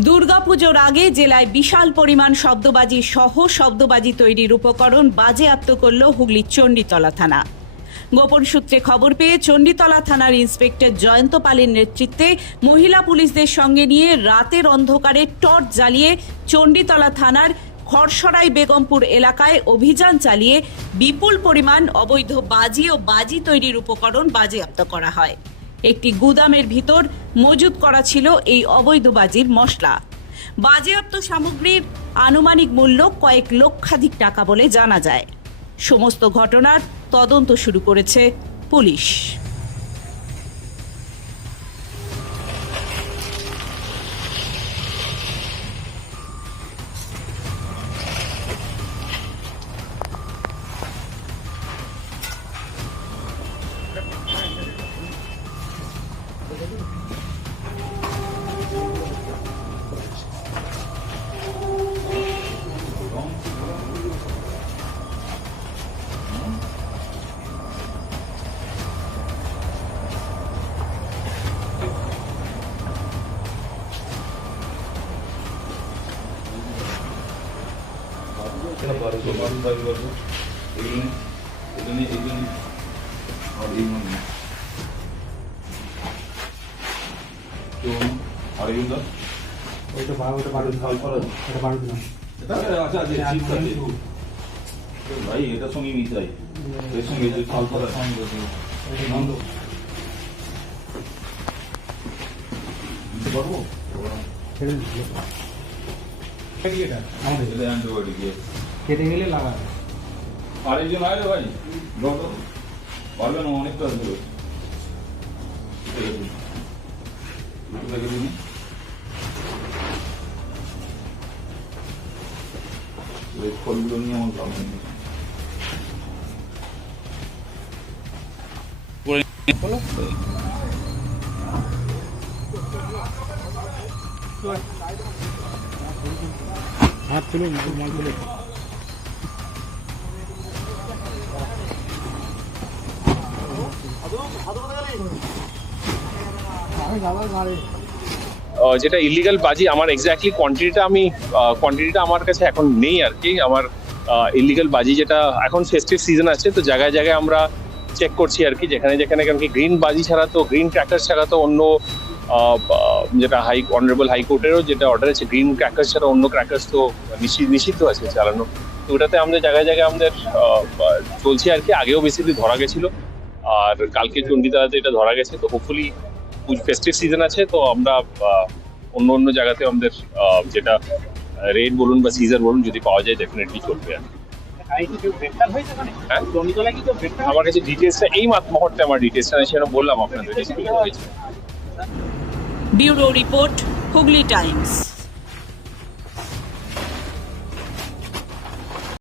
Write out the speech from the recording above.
দুর্গাপুজোর আগে জেলায় বিশাল পরিমাণ শব্দবাজি সহ শব্দবাজি তৈরির উপকরণ বাজেয়াপ্ত করল হুগলির চণ্ডীতলা থানা। গোপন সূত্রে খবর পেয়ে চণ্ডীতলা থানার ইন্সপেক্টর জয়ন্ত পালের নেতৃত্বে মহিলা পুলিশদের সঙ্গে নিয়ে রাতের অন্ধকারে টর্চ জ্বালিয়ে চণ্ডীতলা থানার খড়সরাই বেগমপুর এলাকায় অভিযান চালিয়ে বিপুল পরিমাণ অবৈধ বাজি ও বাজি তৈরির উপকরণ বাজেয়াপ্ত করা হয়। একটি গুদামের ভিতর মজুত করা ছিল এই অবৈধ বাজির মশলা। বাজেয়াপ্ত সামগ্রীর আনুমানিক মূল্য কয়েক লক্ষাধিক টাকা বলে জানা যায়। সমস্ত ঘটনার তদন্ত শুরু করেছে পুলিশ। আর ইউজার ওইটা বা ওটা বারো। দিন ফল ফল ওটা বারো দিন আচ্ছা আচ্ছা চিপস আছে। ভাই এটা সঙ্গে নিতে চাই এর সঙ্গে যে ফল ফল সঙ্গে নন্দ পারব? ছেড়ে দিচ্ছি। এটা আমাদের এটা। অ্যান্টিবায়োটিক দিয়ে কেটে গেলে লাগা আরেকজন আয় রে ভাই। যত পারবে না অনেকটা এই ফলগুলো নিয়ে আমার নেই। হাত তুলুন মাল তুলে যেটা ইলিগাল বাজি, আমার এক্স্যাক্টলি কোয়ান্টিটিটা আমি কোয়ান্টিটিটা আমার কাছে এখন নেই আর কি। আমার ইলিগাল বাজি যেটা এখন ফেস্টিভ সিজন আছে, তো জায়গায় জায়গায় আমরা চেক করছি আর কি। যেখানে যেখানে কারণ কি গ্রিন বাজি ছাড়া তো গ্রিন ক্র্যাকার ছাড়া তো অন্য যেটা হাই অনারেবল হাইকোর্টেরও যেটা অর্ডার আছে গ্রিন ক্র্যাকার ছাড়া অন্য ক্র্যাকার্স তো নিষিদ্ধ আছে চালানো। তো ওটাতে আমাদের, জায়গায় জায়গায় আমাদের চলছে আর কি। আগেও বেসিকলি ধরা গেছিল। আর কালকে চণ্ডীতলাতে এটা ধরা গেছে তো হোপফুলি ফেস্টিভ সিজন আছে তো আমরা অন্য অন্য জায়গাতে আমাদের যেটা রেড বলুন বা সিজার বলুন যদি পাওয়া যায় ডেফিনেটলি চলবে আর কি। হ্যাঁ? আমার কাছে ডিটেলসটা এই মাত্র মুহূর্তে আমার ডিটেলসটা সেটা বললাম আপনাদের। হয়েছে ব্যুরো রিপোর্ট হুগলি টাইমস।